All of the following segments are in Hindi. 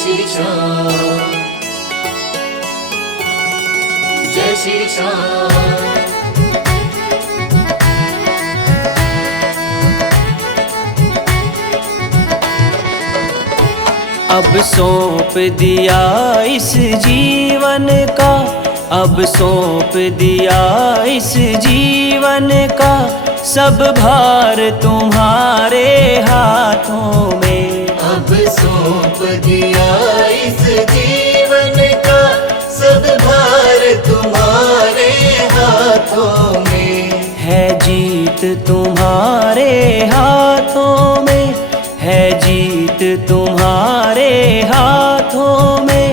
श्री श्याम, जय श्री श्याम। अब सौंप दिया इस जीवन का, अब सौंप दिया इस जीवन का, सब भार तुम्हारे हाथों में। अब सौंप दिया इस जीवन का, सब भार तुम्हारे हाथों में। है जीत तुम्हारे हाथों में, है जीत तुम्हारे हाथों में,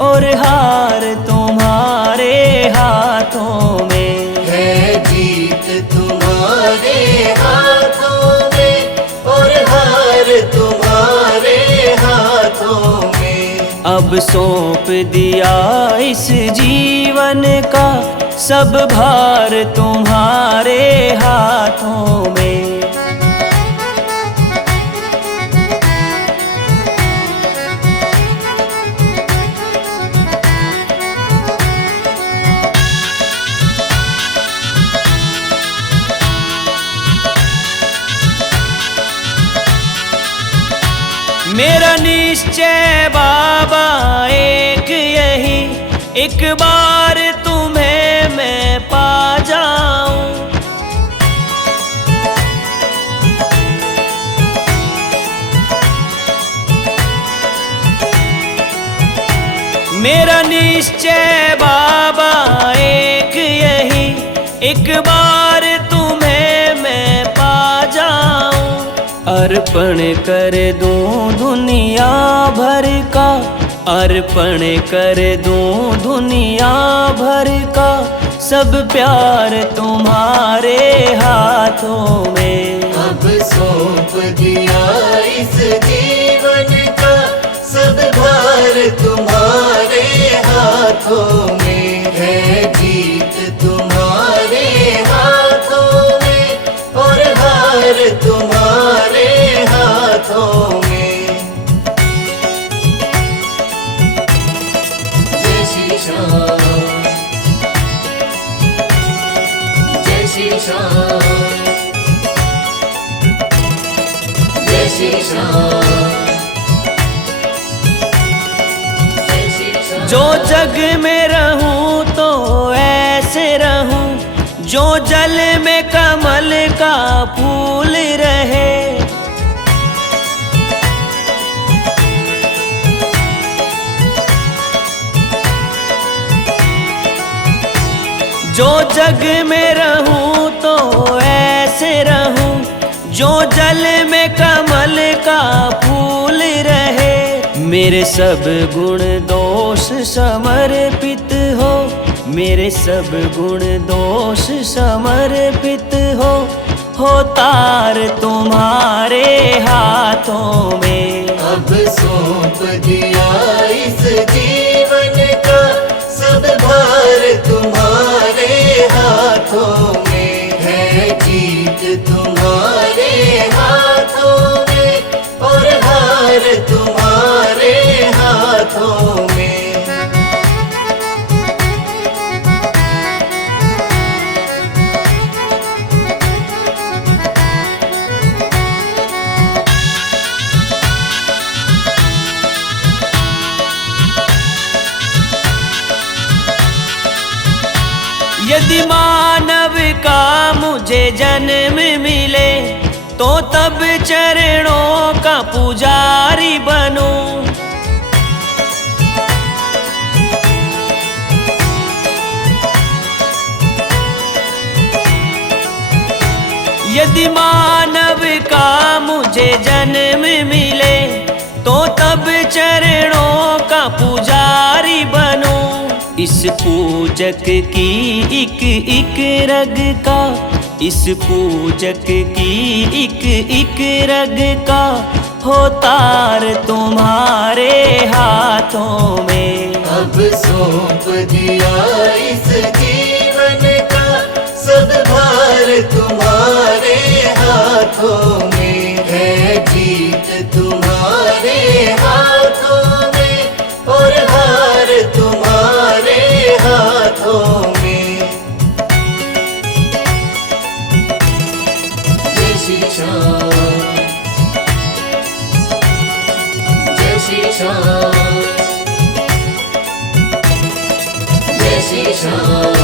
और हार तुम्हारे हाथों में। है जीत तुम्हारे हाथों में, और हार तुम्हारे हाथों में। अब सौंप दिया इस जीवन का, सब भार तुम्हारे हाथों में। मेरा निश्चय बाबा एक यही, एक बार तुम्हें मैं पा जाऊं। मेरा निश्चय बाबा एक यही, एक बार तुम्हें मैं पा जाऊं। अर्पण कर दूं दुनिया भर का, अर्पण कर दूं दुनिया भर का, सब प्यार तुम्हारे हाथों में। अब सौंप दिया इस जीवन का, सब भार तुम्हारे हाथों में। है जीत तुम्हारे हाथों में, और हार तुम्हारे हाथों में। जय श्री श्याम, जय श्री श्याम, जय श्री श्याम। जो जग में रहूं तो ऐसे रहूं, जो जल में कमल का फूल रहे। जो जग में रहूं तो ऐसे रहूं, जो जल में कमल का फूल रहे। मेरे सब गुण दोष समर्पित हो, मेरे सब गुण दोष समर्पित हो तार तुम्हारे हाथों में। अब सौंप दिया इस जीवन का, सब भार तुम्हारे हाथों में। है जीत तुम्हारे हाथों में, और हार तुम्हारे हाथों में। यदि मानव का मुझे जन्म मिले, तो तब चरणों का पुजारी बनूं। यदि मानव का मुझे जन्म मिले, तो तब चरणों का पुजारी बनूं। इस पूजक की एक एक रग का, इस पूजक की एक एक रग का, हो तार तुम्हारे हाथों में। अब सौंप दिया इस जीवन का, सब भार तुम्हारे हाथों में। है जीत तुम्हारे हाथों में, श्याम।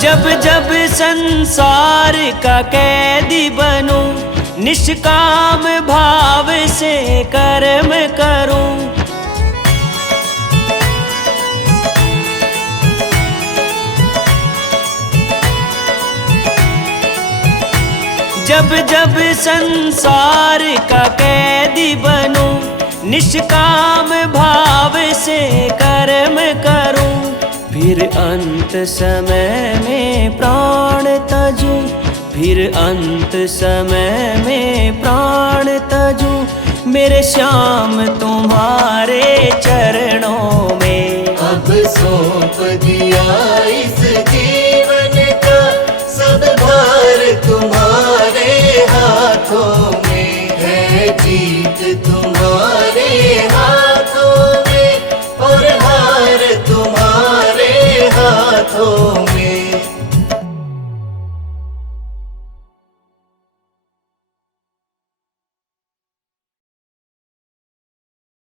जब जब संसार का कैदी बनूं, निष्काम भाव से कर्म करूं। जब जब संसार का कैदी बनूं, निष्काम भाव से कर्म करूं। फिर अंत समय में प्राण तजूं, फिर अंत समय में प्राण तजूं। मेरे श्याम तुम्हारे चरणों में अब सौंप दिया इस जीवन का सब भार तुम्हारे हाथों में है। जीत